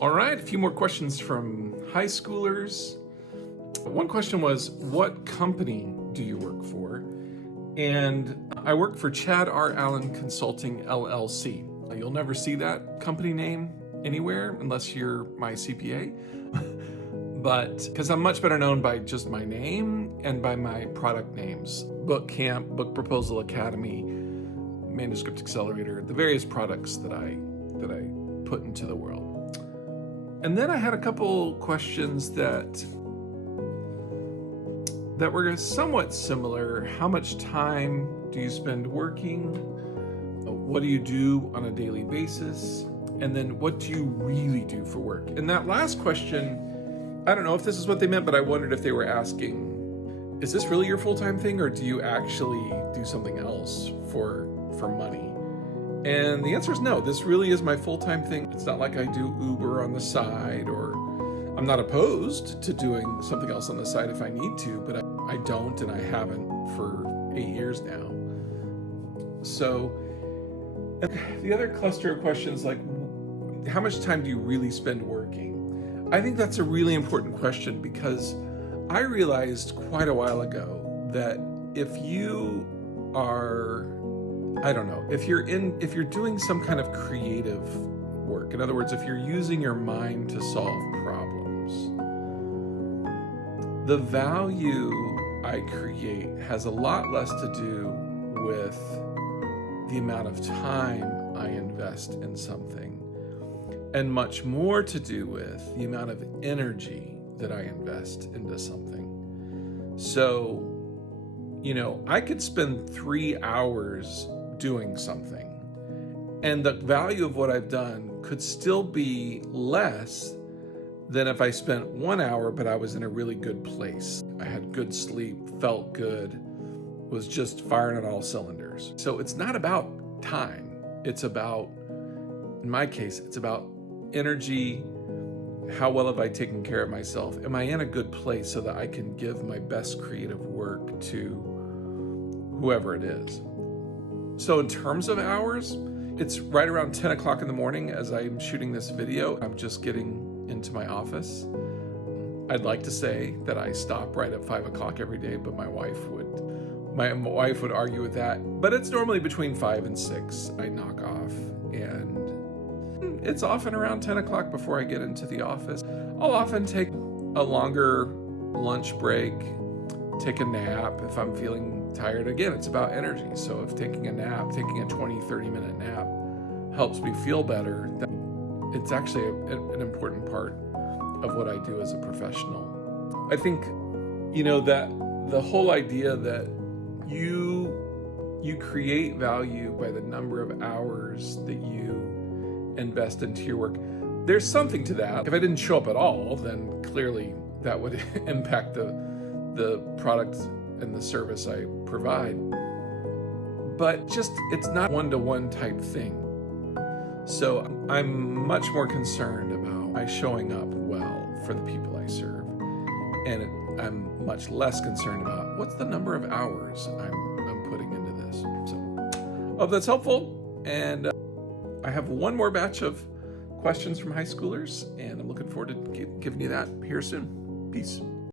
All right, a few more questions from high schoolers. One question was, what company do you work for? And I work for Chad R. Allen Consulting, LLC. You'll never see that company name anywhere unless you're my CPA. But because I'm much better known by just my name and by my product names, Book Camp, Book Proposal Academy, Manuscript Accelerator, the various products that I put into the world. And then I had a couple questions that were somewhat similar. How much time do you spend working? What do you do on a daily basis? And then what do you really do for work? And that last question, I don't know if this is what they meant, but I wondered if they were asking, is this really your full-time thing, or do you actually do something else for money? And the answer is no, this really is my full-time thing. It's not like I do Uber on the side, or I'm not opposed to doing something else on the side if I need to, but I don't, and I haven't for 8 years now. So the other cluster of questions, like how much time do you really spend working? I think that's a really important question, because I realized quite a while ago that if you are, I don't know, if you're doing some kind of creative work, in other words, if you're using your mind to solve problems, the value I create has a lot less to do with the amount of time I invest in something, and much more to do with the amount of energy that I invest into something. So, I could spend 3 hours doing something, and the value of what I've done could still be less than if I spent 1 hour, but I was in a really good place. I had good sleep, felt good, was just firing on all cylinders. So it's not about time. It's about, in my case, it's about energy. How well have I taken care of myself? Am I in a good place so that I can give my best creative work to whoever it is? So in terms of hours, it's right around 10 o'clock in the morning as I'm shooting this video. I'm just getting into my office. I'd like to say that I stop right at 5 o'clock every day, but my wife would argue with that. But it's normally between 5 and 6 I knock off, and it's often around 10 o'clock before I get into the office. I'll often take a longer lunch break, take a nap if I'm feeling tired. Again, it's about energy. So if taking a 20-30 minute nap helps me feel better, it's actually an important part of what I do as a professional. I think, that the whole idea that you create value by the number of hours that you invest into your work, there's something to that. If I didn't show up at all, then clearly that would impact the product and the service I provide. But it's not one-to-one type thing. So I'm much more concerned about my showing up well for the people I serve. And I'm much less concerned about what's the number of hours I'm putting into this. So hope that's helpful. And I have one more batch of questions from high schoolers, and I'm looking forward to giving you that here soon. Peace.